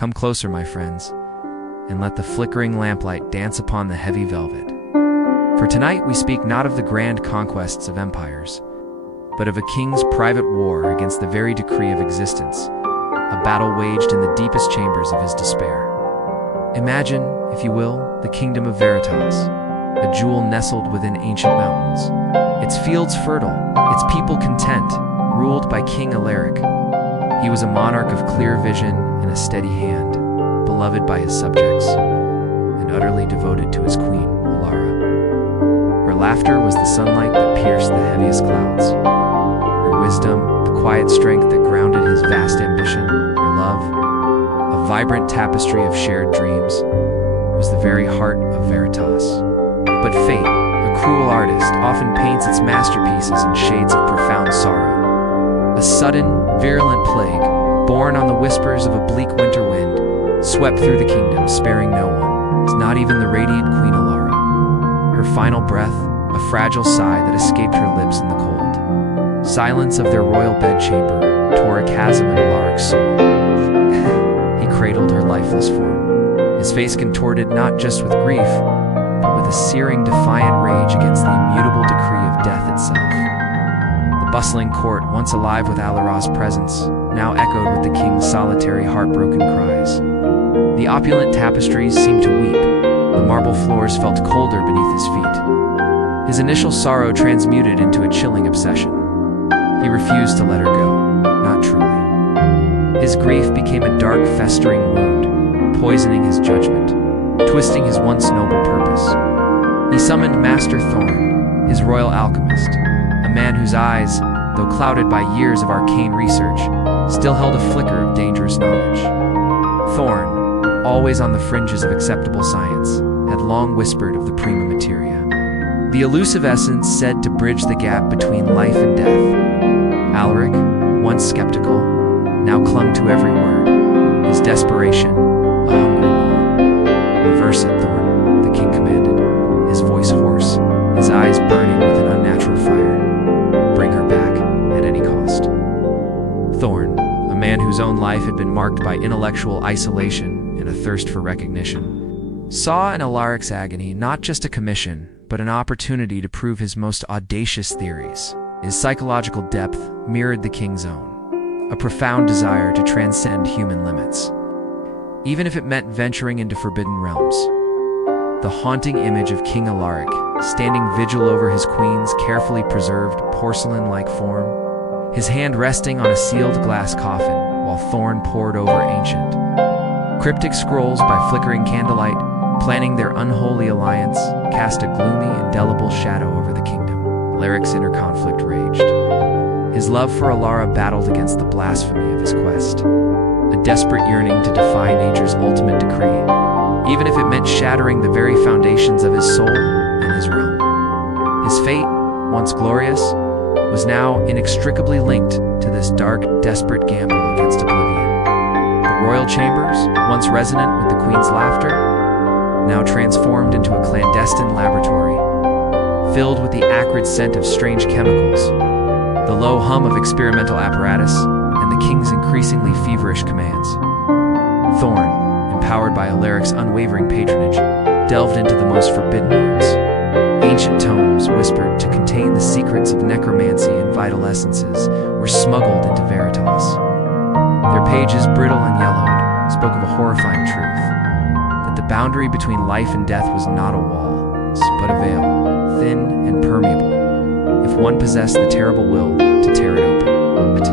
Come closer, my friends, and let the flickering lamplight dance upon the heavy velvet. For tonight we speak not of the grand conquests of empires, but of a king's private war against the very decree of existence, a battle waged in the deepest chambers of his despair. Imagine, if you will, the kingdom of Veritas, a jewel nestled within ancient mountains, its fields fertile, its people content, ruled by King Alaric. He was a monarch of clear vision and a steady hand, beloved by his subjects, and utterly devoted to his queen, Alara. Her laughter was the sunlight that pierced the heaviest clouds. Her wisdom, the quiet strength that grounded his vast ambition. Her love, a vibrant tapestry of shared dreams, was the very heart of Veritas. But fate, a cruel artist, often paints its masterpieces in shades of profound sorrow. A sudden, virulent plague, born on the whispers of a bleak winter wind, swept through the kingdom, sparing no one, not even the radiant Queen Alara. Her final breath, a fragile sigh that escaped her lips in the cold silence of their royal bedchamber, tore a chasm in Alaric's soul. He cradled her lifeless form, his face contorted not just with grief, but with a searing, defiant rage against the immutable decree of death itself. The bustling court, once alive with Alara's presence, now echoed with the king's solitary, heartbroken cries. The opulent tapestries seemed to weep. The marble floors felt colder beneath his feet. His initial sorrow transmuted into a chilling obsession. He refused to let her go, not truly. His grief became a dark, festering wound, poisoning his judgment, twisting his once noble purpose. He summoned Master Thorne, his royal alchemist, a man whose eyes, though clouded by years of arcane research, still held a flicker of dangerous knowledge. Thorne, always on the fringes of acceptable science, had long whispered of the prima materia, the elusive essence said to bridge the gap between life and death. Alaric, once skeptical, now clung to every word, his desperation a hungry maw. Reverse it, Thorne, the king commanded, his voice hoarse, his eyes burning with an unnatural fire. Bring her back, at any cost. Thorne, a man whose own life had been marked by intellectual isolation and a thirst for recognition, saw in Alaric's agony not just a commission, but an opportunity to prove his most audacious theories. His psychological depth mirrored the king's own, a profound desire to transcend human limits, even if it meant venturing into forbidden realms. The haunting image of King Alaric, standing vigil over his queen's carefully preserved porcelain-like form, his hand resting on a sealed glass coffin while Thorne pored over ancient, cryptic scrolls by flickering candlelight, planning their unholy alliance, cast a gloomy, indelible shadow over the kingdom. Alaric's inner conflict raged. His love for Alara battled against the blasphemy of his quest, a desperate yearning to defy nature's ultimate decree, even if it meant shattering the very foundations of his soul and his realm. His fate, once glorious, was now inextricably linked to this dark, desperate gamble against oblivion. The royal chambers, once resonant with the queen's laughter, now transformed into a clandestine laboratory, filled with the acrid scent of strange chemicals, the low hum of experimental apparatus, and the king's increasingly feverish commands. Thorne, empowered by Alaric's unwavering patronage, delved into the most forbidden arts. Ancient tomes, whispered to contain the secrets of necromancy and vital essences, were smuggled into Veritas. Their pages, brittle and yellowed, spoke of a horrifying truth, that the boundary between life and death was not a wall, but a veil, thin and permeable, if one possessed the terrible will to tear it open. But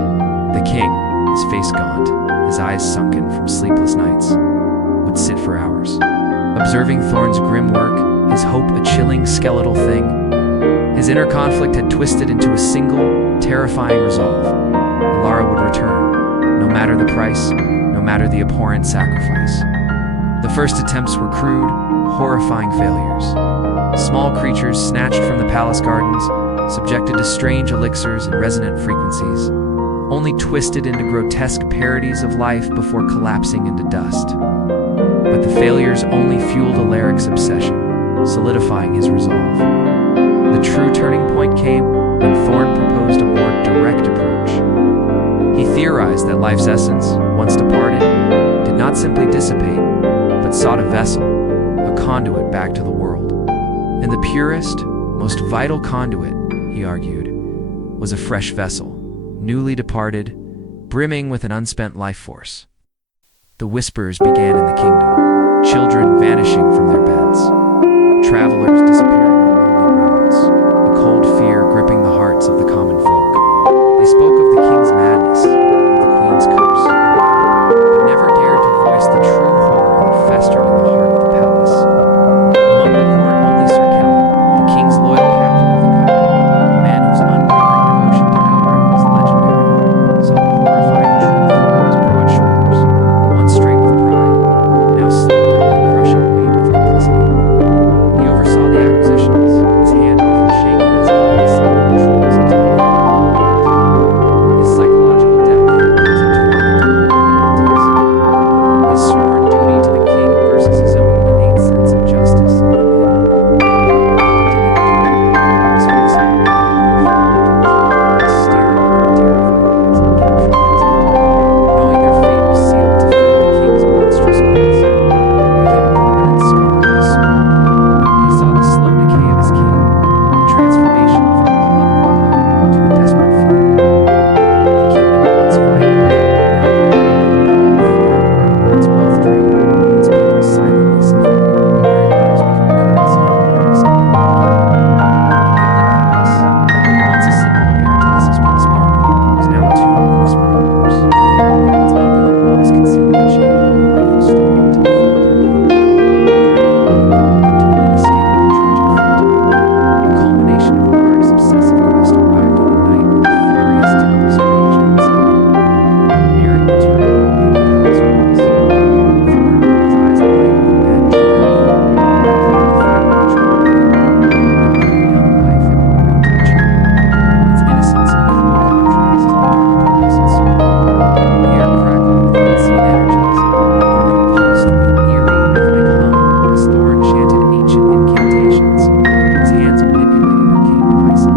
the king, his face gaunt, his eyes sunken from sleepless nights, would sit for hours, observing Thorne's grim work, his hope a chilling skeletal thing. His inner conflict had twisted into a single, terrifying resolve. Alara would return, no matter the price, no matter the abhorrent sacrifice. The first attempts were crude, horrifying failures. Small creatures snatched from the palace gardens, subjected to strange elixirs and resonant frequencies, only twisted into grotesque parodies of life before collapsing into dust. But the failures only fueled Alaric's obsession, solidifying his resolve. The true turning point came when Thorne proposed a more direct approach. He theorized that life's essence, once departed, did not not simply dissipate, but sought a vessel, a conduit back to the world. And the purest, most vital conduit, he argued, was a fresh vessel, newly departed, brimming with an unspent life force. The whispers began in the kingdom, children vanishing from their beds, travelers disappearing on lonely roads, a cold fear gripping the hearts of the common folk. They spoke of the king's madness, of the queen's curse, but never dared to voice the true horror that festered in the heart of the palace. Among the court, only Sir Kellen, the king's loyal captain of the guard, a man whose unwavering devotion to Alaric was legendary, saw the horrifying truth on his broad shoulders, once straight with pride, now slipped under the crushing weight of complicity. He oversaw the acquisitions, his hand often shaking as he led the silent patrols into the night. His psychological depth was a torment to the his sworn duty to the king versus his own innate sense of justice and humanity. His face staring into the terrified eyes of the captured knowing their fate was sealed to feed the king's monstrous goals, became a permanent scar on his soul. He saw the slow decay of his king, the transformation from a beloved warrior to a desperate fool. The kingdom once vibrant, now withering, its wealth drained, its people silently suffering, their empires becoming currency and lives. The gilded palace, once a symbol of Veritas's prosperity, was now a tomb of whispered horrors. Its opulent walls concealed the chamber where life was stolen to before death, into an inescapable tragic fate. The culmination of Alaric's obsessive quest arrived on a night when a furious tempest raged outside. Nearing the turning point within the palace walls, Thorne, his eyes alight with a mad triumph, declared the final ritual ended. The young life had been brought to the chamber, its innocence a cruel contrast to the dark purpose it served. The air crackled with unseen energies, the room pulsed with an eerie, rhythmic hum as Thorne chanted ancient incantations, his hands manipulating arcane devices.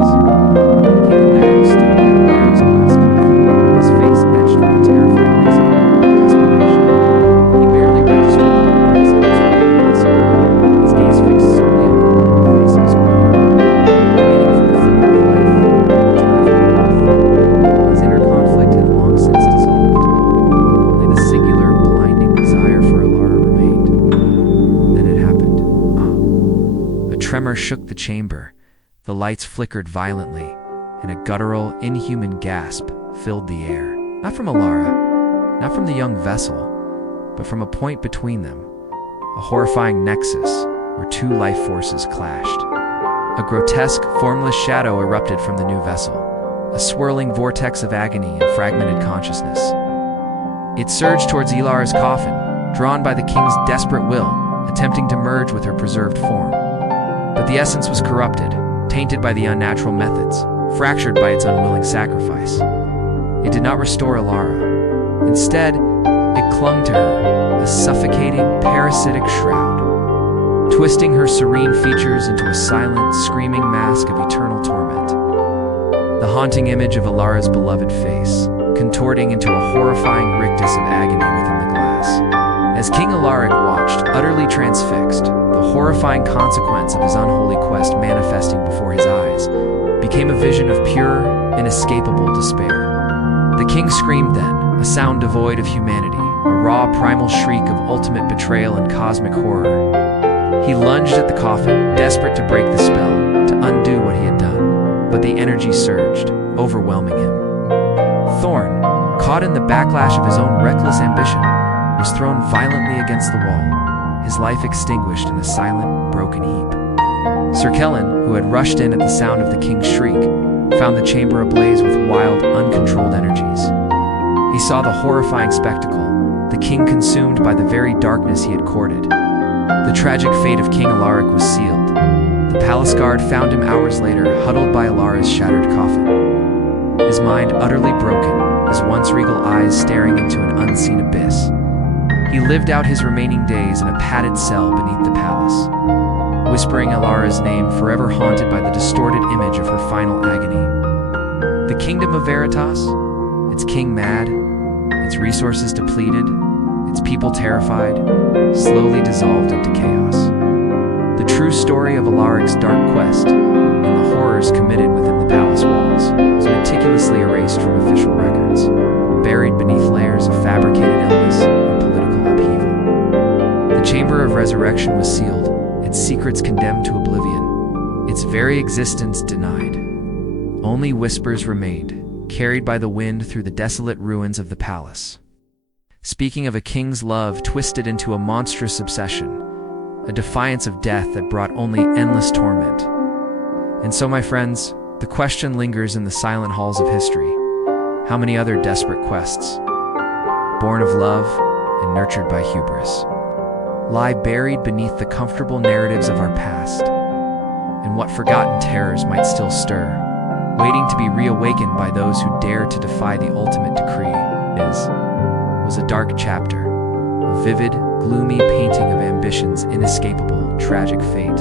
King Alaric stood by Alaric's glass coffin, his face etched with the terrified music of desperation. He barely registered the memories of his whisper, his gaze fixed solely on the beloved face of his queen, waiting for the flicker of life, the return of her warmth. His inner conflict had long since dissolved. Only the singular, blinding desire for Alara remained. Then it happened. A tremor shook the chamber. The lights flickered violently, and a guttural, inhuman gasp filled the air. Not from Alara, not from the young vessel, but from a point between them, a horrifying nexus where two life forces clashed. A grotesque, formless shadow erupted from the new vessel, a swirling vortex of agony and fragmented consciousness. It surged towards Ilara's coffin, drawn by the king's desperate will, attempting to merge with her preserved form. But the essence was corrupted, tainted by the unnatural methods, fractured by its unwilling sacrifice. It did not restore Alara. Instead, it clung to her, a suffocating, parasitic shroud, twisting her serene features into a silent, screaming mask of eternal torment. The haunting image of Alara's beloved face, contorting into a horrifying rictus of agony within the glass. As King Alaric watched, utterly transfixed, the horrifying consequence of his unholy quest manifesting before his eyes became a vision of pure, inescapable despair. The king screamed then, a sound devoid of humanity, a raw primal shriek of ultimate betrayal and cosmic horror. He lunged at the coffin, desperate to break the spell, to undo what he had done. But the energy surged, overwhelming him. Thorne, caught in the backlash of his own reckless ambition, was thrown violently against the wall, his life extinguished in a silent, broken heap. Sir Kellen, who had rushed in at the sound of the king's shriek, found the chamber ablaze with wild, uncontrolled energies. He saw the horrifying spectacle, the king consumed by the very darkness he had courted. The tragic fate of King Alaric was sealed. The palace guard found him hours later, huddled by Alara's shattered coffin. His mind utterly broken, his once regal eyes staring into an unseen abyss. He lived out his remaining days in a padded cell beneath the palace, whispering Alara's name, forever haunted by the distorted image of her final agony. The kingdom of Veritas, its king mad, its resources depleted, its people terrified, slowly dissolved into chaos. The true story of Alaric's dark quest and the horrors committed within the palace walls was meticulously erased from official records, buried beneath layers of fabricated illness and political upheaval. The Chamber of Resurrection was sealed, its secrets condemned to oblivion, its very existence denied. Only whispers remained, carried by the wind through the desolate ruins of the palace, speaking of a king's love twisted into a monstrous obsession, a defiance of death that brought only endless torment. And so, my friends, the question lingers in the silent halls of history. How many other desperate quests, born of love and nurtured by hubris, lie buried beneath the comfortable narratives of our past? And what forgotten terrors might still stir, waiting to be reawakened by those who dare to defy the ultimate decree? Was a dark chapter, a vivid, gloomy painting of ambition's inescapable, tragic fate.